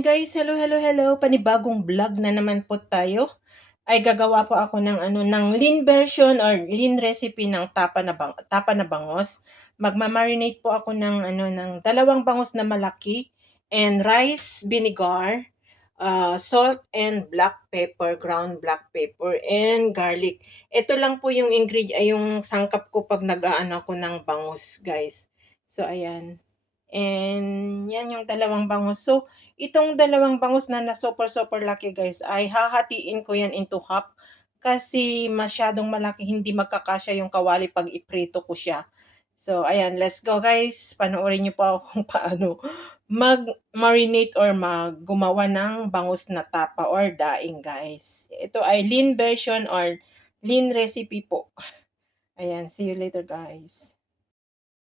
Ayan guys, hello, hello, hello. Panibagong vlog na naman po tayo. Ay gagawa po ako ng ng lean version or lean recipe ng tapa na bangos. Magma-marinate po ako ng ng dalawang bangus na malaki and rice vinegar, salt and black pepper, ground black pepper and garlic. Ito lang po yung ingredient ay yung sangkap ko pag nag-aano ako ng bangus, guys. So ayan. And yan yung dalawang bangus. So itong dalawang bangus na super super laki guys ay hahatiin ko yan into half kasi masyadong malaki, hindi magkakasya yung kawali pag iprito ko siya. So ayan, let's go guys. Panoorin niyo po ako kung paano mag-marinate or gumawa ng bangus na tapa or daing guys. Ito ay lean version or lean recipe po. Ayan, see you later guys.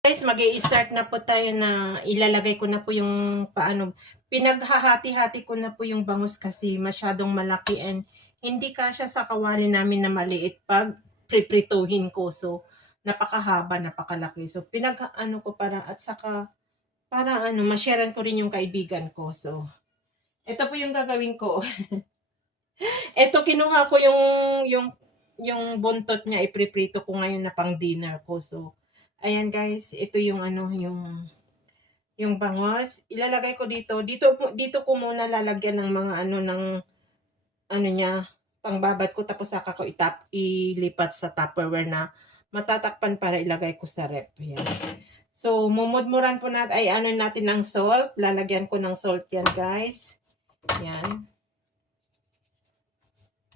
Guys, mag-i-start na po tayo na ilalagay ko na po yung pinaghahati-hati ko na po yung bangus kasi masyadong malaki and hindi kasya sa kawali namin na maliit pag priprituhin ko. So, napakahaba, napakalaki. So, ko at saka para ma-sharean ko rin yung kaibigan ko. So, ito po yung gagawin ko. Ito kinuha ko yung buntot niya, ipriprito ko ngayon na pang dinner ko. So, ayan guys, ito yung yung bangos. Ilalagay ko dito. Dito ko muna lalagyan ng mga niya, pangbabad ko tapos saka ko ilipat sa Tupperware na matatakpan para ilagay ko sa rep. Ayan. So, mumudmuran po natin, natin ng salt. Lalagyan ko ng salt yan, guys. Yan.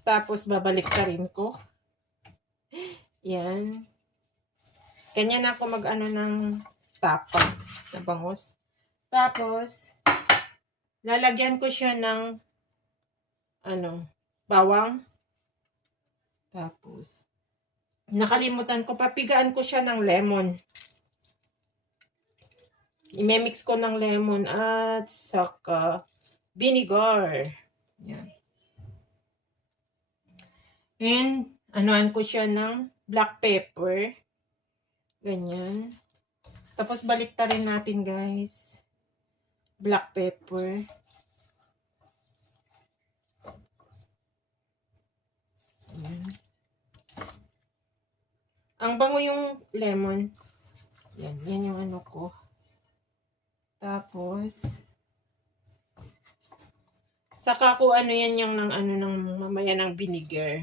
Tapos, babalik ka rin ko. Yan. Ganyan ako ng tapa na bangus. Tapos, lalagyan ko siya ng bawang. Tapos, nakalimutan ko, papigaan ko siya ng lemon. I-mix ko ng lemon at saka vinegar. Yan. And, anuan ko siya ng black pepper. Ganyan. Tapos, balik rin natin, guys. Black pepper. Yan. Ang bango yung lemon. Yan. Yan yung ko. Tapos, saka ko yan yung ng mamaya ng vinegar.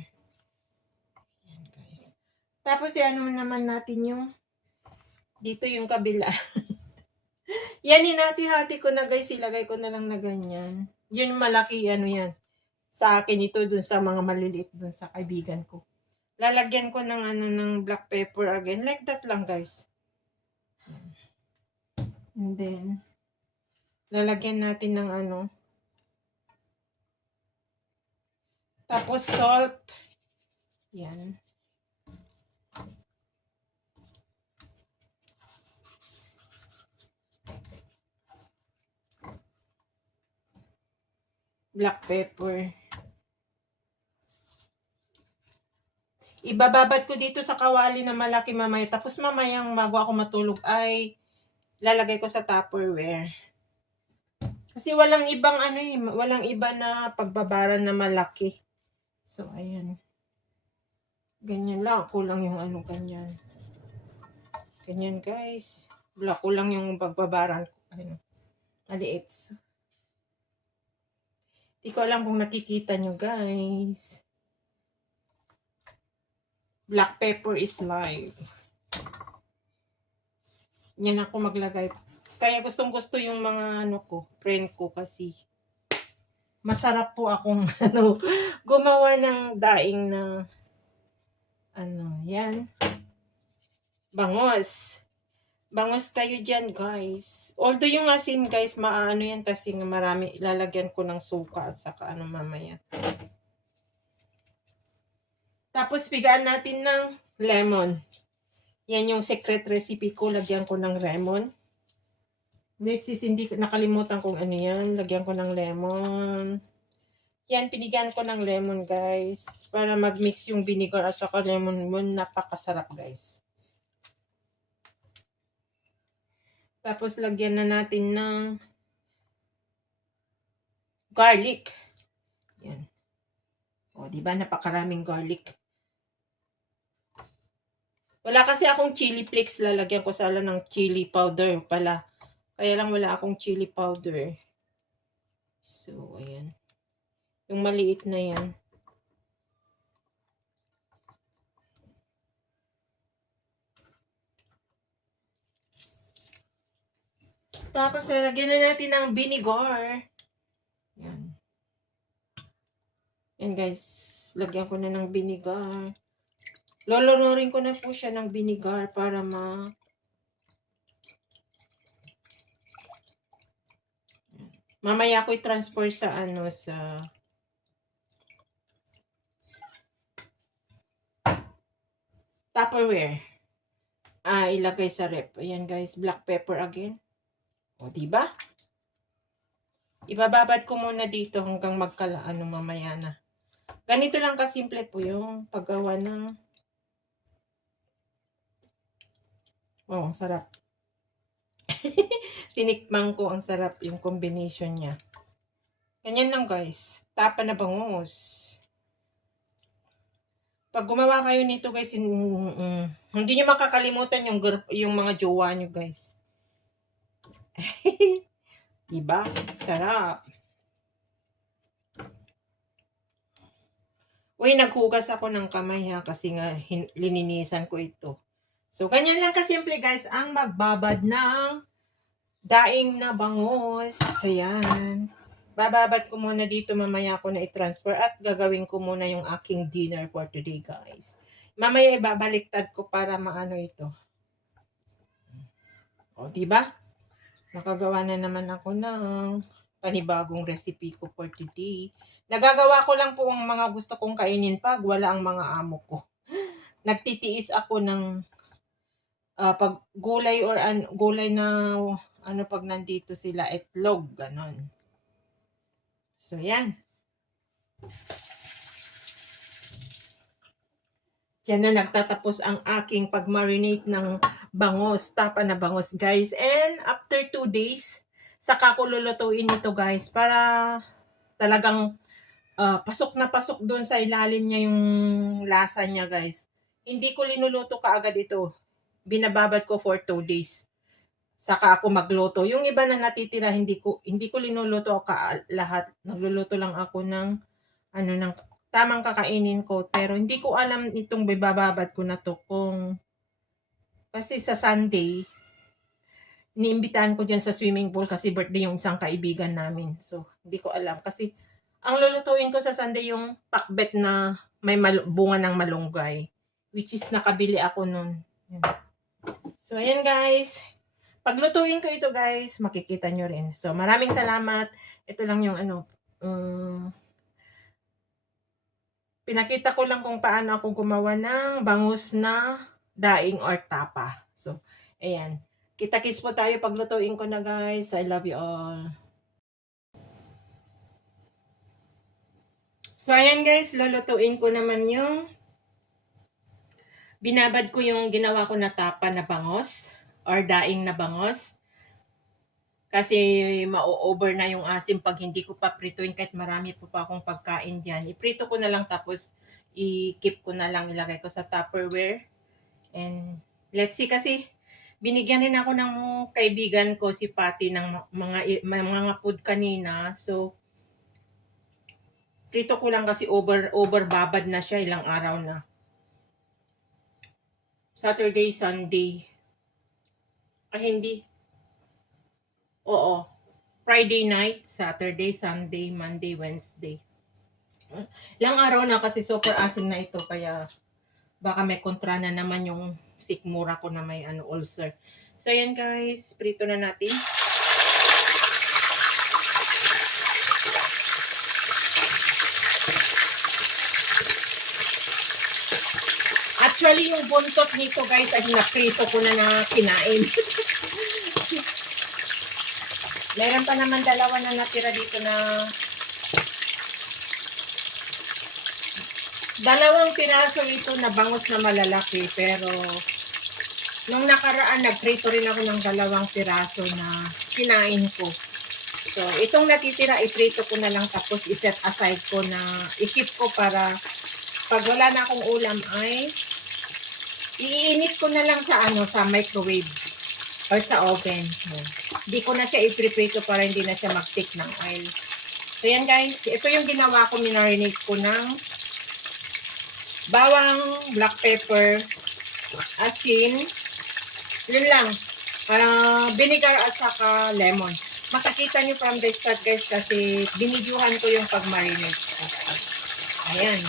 Yan, guys. Tapos, naman natin yung dito yung kabila. Yan, hinati-hati ko na guys. Ilagay ko na lang na ganyan. Yun malaki, yan. Sa akin ito, dun sa mga maliliit, dun sa kaibigan ko. Lalagyan ko ng ng black pepper again. Like that lang, guys. And then, lalagyan natin ng tapos salt. Yan. Black pepper. Ibababad ko dito sa kawali na malaki mamaya. Tapos mamayang bago ako matulog ay lalagay ko sa Tupperware. Kasi walang ibang walang iba na pagbabaran na malaki. So, ayan. Ganyan lang. Kulang yung ganyan. Ganyan, guys. Kulang yung pagbabaran ko. Maliit. Hindi ko alam kung nakikita nyo, guys. Black pepper is live. Yan ako maglagay. Kaya gustong-gusto yung mga friend ko kasi masarap po akong gumawa ng daing na yan. Bangos. Bangos kayo dyan, guys. Although yung asin, guys, yan kasi marami ilalagyan ko ng suka at saka mamaya. Tapos, pigaan natin ng lemon. Yan yung secret recipe ko. Lagyan ko ng lemon. Next is, hindi nakalimutan kung yan. Lagyan ko ng lemon. Yan, pinigaan ko ng lemon, guys. Para mag-mix yung vinegar at saka lemon. Napakasarap, guys. Tapos, lagyan na natin ng garlic. Yan. O, di ba? Napakaraming garlic. Wala kasi akong chili flakes. Lalagyan ko sana ng chili powder pala. Kaya lang wala akong chili powder. So, ayan. Yung maliit na yan. Tapos, lalagyan na natin ng vinegar. Yan. Yan guys. Lagyan ko na ng vinegar. Lolonorin ko na po siya ng vinegar para mamaya ko i-transfer sa sa Tupperware. Ilagay sa rep. Ayan guys, black pepper again. O, diba? Ibababad ko muna dito hanggang mamaya na. Ganito lang kasimple po yung paggawa ng ang sarap. Tinikman ko, ang sarap yung combination niya. Ganyan lang guys. Tapa na bangus. Pag gumawa kayo nito guys, hindi nyo makakalimutan yung mga jowa nyo guys. Diba? Sarap. Uy, naghugas ako ng kamay ha, kasi nga lininisan ko ito. So, ganyan lang kasimple guys, ang magbabad ng daing na bangus. Ayan. Bababad ko muna dito, mamaya ko na i-transfer at gagawin ko muna yung aking dinner for today guys. Mamaya ibabaliktad ko para maano ito. O, diba? Nakagawa na naman ako ng panibagong recipe ko for today. Nagagawa ko lang po ang mga gusto kong kainin pag wala ang mga amo ko. Nagtitiis ako ng pag gulay or gulay na pag nandito sila, itlog, ganon. So, yan. Yan na nagtatapos ang aking pag-marinate ng bangos, tapa na bangos, guys. And after 2 days, saka ko lulutuin ito, guys, para talagang pasok na pasok doon sa ilalim niya yung lasa niya, guys. Hindi ko linuluto kaagad ito. Binababad ko for 2 days. Saka ako magluto. Yung iba na natitira, hindi ko linuluto lahat. Nagluluto lang ako ng ng tamang kakainin ko. Pero hindi ko alam itong bibababad ko na to kung kasi sa Sunday, niimbitahan ko dyan sa swimming pool kasi birthday yung isang kaibigan namin. So, hindi ko alam. Kasi, ang lulutuin ko sa Sunday yung pakbet na may bunga ng malunggay. Which is nakabili ako nun. So, ayan guys. Paglutuin ko ito guys, makikita nyo rin. So, maraming salamat. Ito lang yung pinakita ko lang kung paano ako gumawa ng bangus na daing or tapa. So, ayan. Kita-kits po tayo paglutuin ko na guys. I love you all. So, ayan guys. Lulutuin ko naman yung binabad ko yung ginawa ko na tapa na bangos or daing na bangos. Kasi ma-over na yung asim pag hindi ko pa prituin kahit marami po pa akong pagkain dyan. Iprito ko na lang tapos i-keep ko na lang, ilagay ko sa Tupperware. And let's see kasi binigyan rin ako ng kaibigan ko si Patty ng mga food kanina. So prito ko lang kasi over babad na siya, ilang araw na. Saturday, Sunday. Hindi. Oo. Friday night, Saturday, Sunday, Monday, Wednesday. Ilang araw na kasi super asim na ito kaya baka may kontra na naman yung sikmura ko na may ulcer. So yan guys, prito na natin. Actually, yung buntot nito guys ay naprito ko na kinain. Meron pa naman dalawa na natira dito na dalawang piraso ito na bangus na malalaki. Pero nung nakaraan, nagprito rin ako ng dalawang piraso na kinain ko. So, itong natitira, iprito ko na lang tapos iset aside ko na i-keep ko para pag wala na akong ulam ay iinit ko na lang sa sa microwave or sa oven. Hindi ko na siya iprito para hindi na siya mag-stick ng oil. So, yan guys. Ito yung ginawa ko, minarinate ko ng bawang, black pepper, asin, yun lang. Vinegar at saka lemon. Makikita nyo from the start guys kasi binidyuhan ko yung pag-marinate ko. Ayan.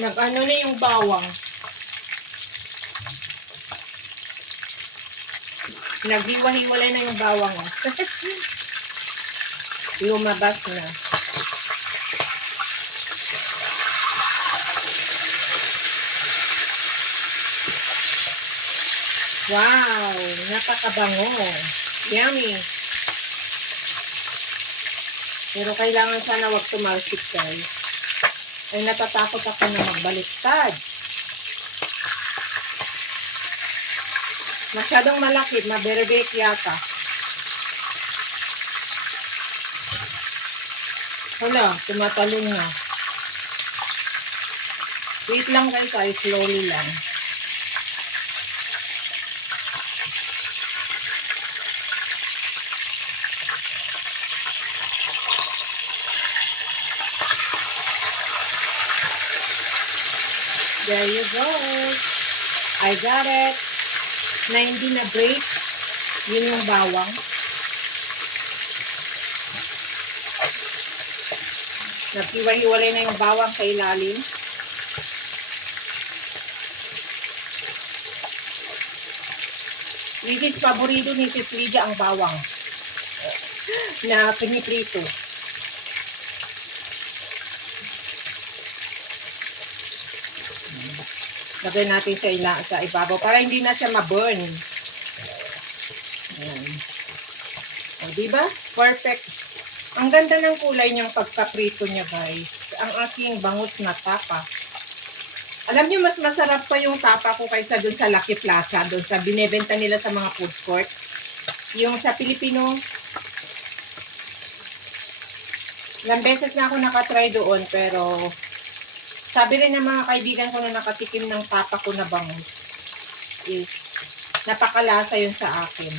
Nag-ano na yung bawang. Naghiwa-hiwalay na yung bawang. Lumabas na. Wow! Napakabango. Yummy. Pero kailangan sana wag tumalsik guys. Ay natatakot ako na magbaliktad. Masyadong malaki, maberebek yata. Wala, tumatalon na. Wait lang guys, ay slowly lang. There you go. I got it. Na hindi na break. Yun yung bawang. Naghiwa-hiwalay na yung bawang sa ilalim. This is paborito ni Sis Lydia ang bawang na piniprito. Lagay natin sa ibabaw para hindi na siya ma-burn. Ayan. O, diba? Perfect. Ang ganda ng kulay niyang pagkaprito niya, guys. Ang aking bangus na tapa. Alam niyo, mas masarap pa yung tapa ko kaysa dun sa Lucky Plaza, dun sa binebenta nila sa mga food court. Yung sa Pilipino, ilang beses na ako nakatry doon, pero sabi rin ng mga kaibigan ko na nakatikim ng tapa ko na bangus is napakalasa yun sa akin.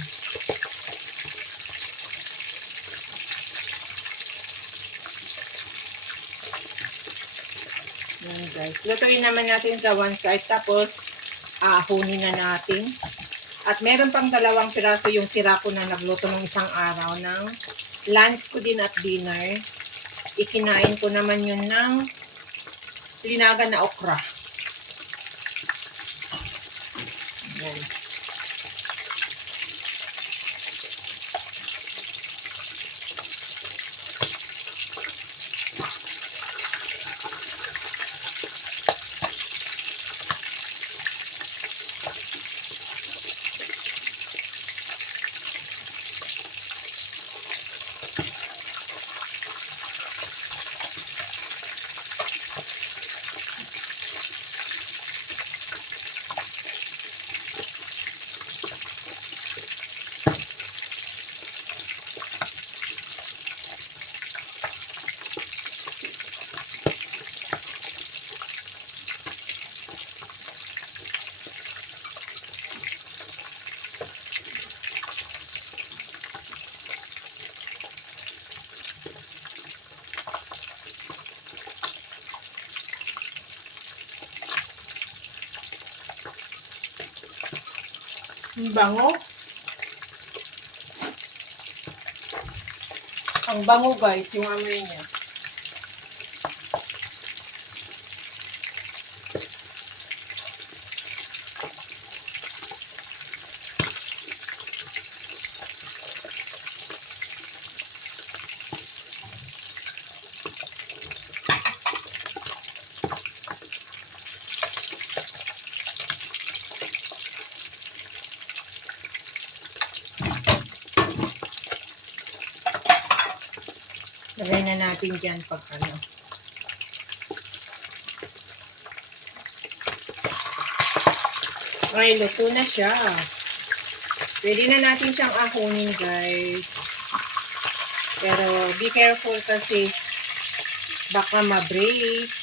Yan guys. Lutuin naman natin sa one side tapos aahunin na natin. At meron pang 2 piraso yung tira ko na nagluto ng isang araw ng lunch ko din at dinner. Ikinain ko naman yun ng linaga na okra. Yan. Ang bango. Ang bango guys, yung amoy niya. Lagay na natin dyan pag ano. Okay, luto na siya. Pwede na natin siyang ahunin, guys. Pero be careful kasi baka ma-break.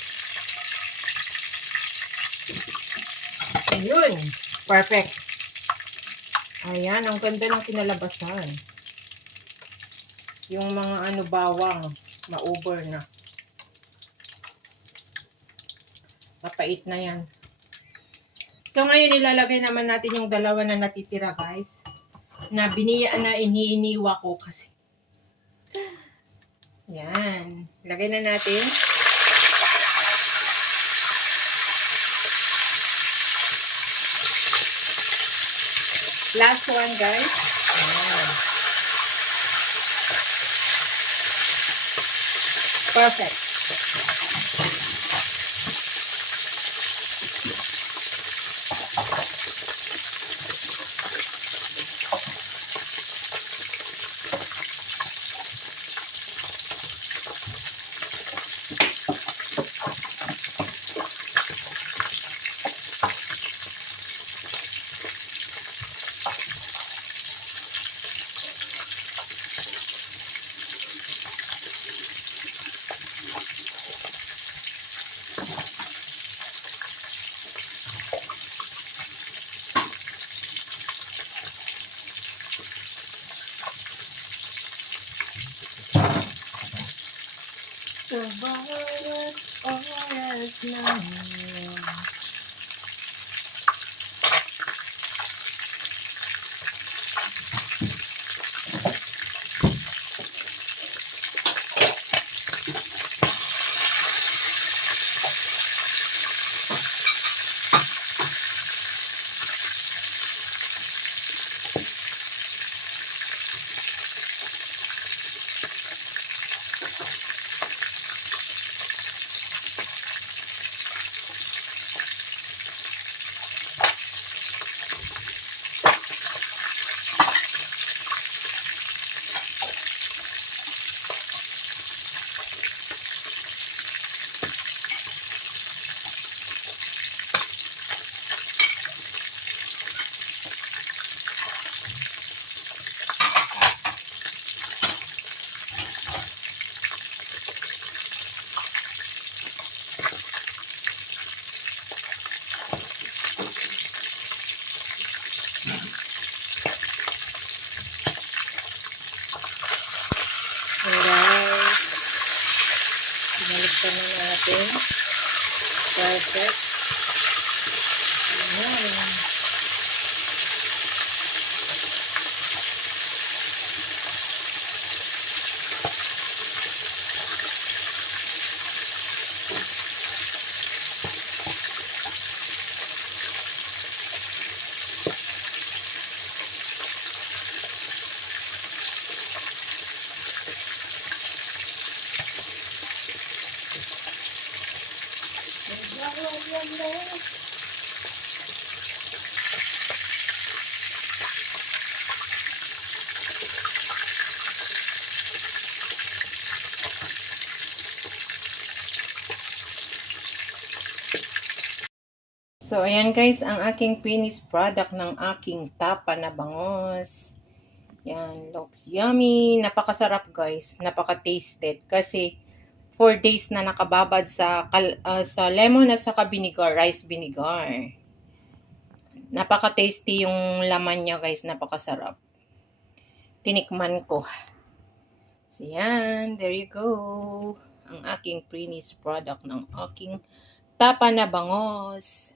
Ayun. Perfect. Ayan, ang ganda ng kinalabasan. Yung mga ano bawang, ma-over na. Mapait na yan. So ngayon ilalagay naman natin yung dalawa na natitira guys. Na iniiwa ko kasi. Yan. Lagay na natin. Last one guys. Ayan. Perfect. So bawat oras na alright. Binaligtan na natin. Perfect. Ayan. So, ayan guys, ang aking finished product ng aking tapa na bangos. Yan, looks yummy. Napakasarap guys. Napaka-tasted. Kasi, 4 days na nakababad sa lemon at saka vinegar, rice vinegar. Napaka-tasty yung laman niya guys. Napakasarap. Tinikman ko. So, yan. There you go. Ang aking finished product ng aking tapa na bangos.